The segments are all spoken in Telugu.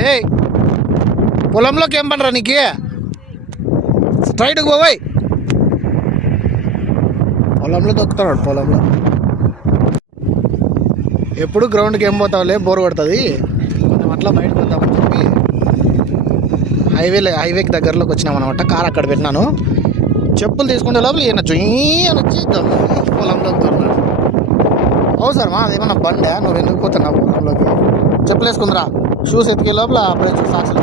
ఏ పొలంలోకి ఏం పనరా నీకు? స్ట్రైట్కి పోవాయి. పొలంలో దొక్కుతాడు. పొలంలో ఎప్పుడు గ్రౌండ్కి ఏం పోతావులే, బోర్ కొడుతుంది, కొంచెం అట్లా బయటకు వద్దామని చెప్పి హైవేకి దగ్గరలోకి వచ్చినామన్నమాట. కార్ అక్కడ పెట్టినాను. చెప్పులు తీసుకుంటే లోపల ఈయన అని వచ్చి పొలంలోకి దొరికినాడు. అవసరమా అదేమన్నా బండే? నువ్వు ఎందుకు పోతున్నావు పొలంలోకి? చెప్పులు వేసుకుందిరా. షూస్ ఎత్తికే లోపల అప్పుడే సాక్షులు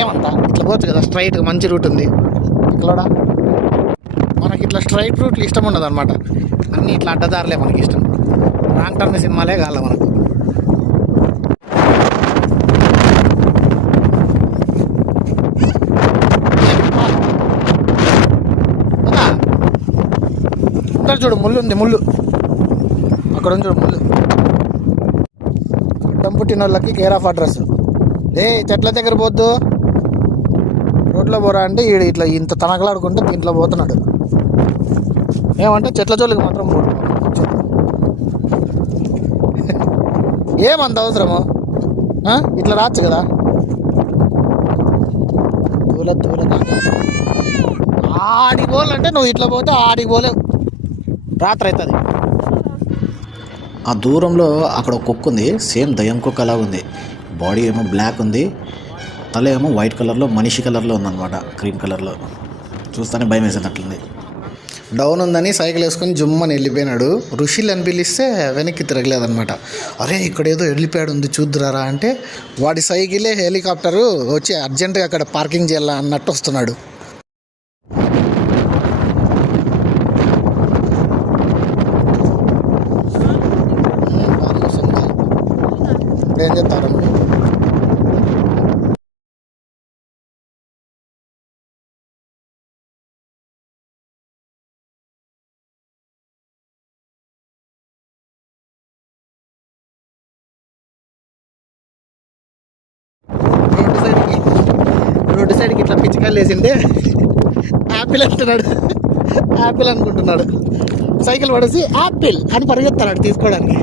ఏమంతా ఇట్లా పోవచ్చు కదా, స్ట్రైట్గా మంచి రూట్ ఉంది ఇక్కడ. మనకి ఇట్లా స్ట్రైట్ రూట్లు ఇష్టం ఉండదు అనమాట. అన్నీ ఇట్లా అడ్డదారులే మనకి ఇష్టం. రాంగ్ టర్న్ సినిమాలే కావాలి మనకు. చూడు ముళ్ళు ఉంది, ముళ్ళు అక్కడ ఉంది చూడు, ముళ్ళు. అడ్డం పుట్టిన వాళ్ళకి కేర్ ఆఫ్ అడ్రస్. చెట్ల దగ్గర పోద్దు, రోడ్లో పోరా అంటే ఈడు ఇట్లా ఇంత తనకలాడుకుంటే దీంట్లో పోతున్నాడు. ఏమంటే చెట్ల జోలికి మాత్రం పోడు. ఏమంత అవసరము? ఇట్లా రాచ్చు కదా. ఆడికి పోవాలంటే నువ్వు ఇట్లా పోతే ఆడికి పోలేవు, రాత్రి అవుతుంది. ఆ దూరంలో అక్కడ ఒక కుక్క ఉంది, సేమ్ దయ్యం కుక్క అలా ఉంది. బాడీ ఏమో బ్లాక్ ఉంది, తల ఏమో వైట్ కలర్లో మనిషి కలర్లో ఉందన్నమాట, క్రీమ్ కలర్లో. చూస్తానే భయం వేసేటట్లుంది. డౌన్ ఉందని సైకిల్ వేసుకొని జుమ్మని వెళ్ళిపోయినాడు. ఋషిలు అని పిలిస్తే వెనక్కి తిరగలేదన్నమాట. అరే ఇక్కడ ఏదో వెళ్ళిపోయాడు ఉంది చూద్దురారా అంటే వాడి సైకిలే హెలికాప్టరు వచ్చి అర్జెంటుగా అక్కడ పార్కింగ్ చేయాలా అన్నట్టు వస్తున్నాడు. ఏం చెప్తారు? రోడ్డు సైడ్కి ఇట్లా పిచ్చికాయలు వేసిండే యాపిల్ అంటున్నాడు. యాపిల్ అనుకుంటున్నాడు. సైకిల్ పడేసి యాపిల్ అని పరిగెత్తాడు తీసుకోవడానికి.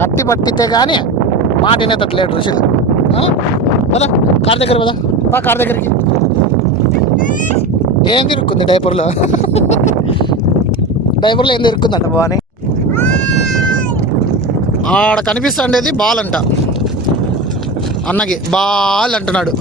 కత్తి పట్టితే కానీ మాట వినేటట్లేడు ఋషులు. పదా కార్ దగ్గర, పదా కార్ దగ్గరికి. ఏం తిరుక్కుంది డైపర్లో? డైపర్లో ఏం తిరుక్కుందంట బాని. ఆడ కనిపిస్తుండేది బాల్ అంట. అన్నకి బాల్ అంటున్నాడు.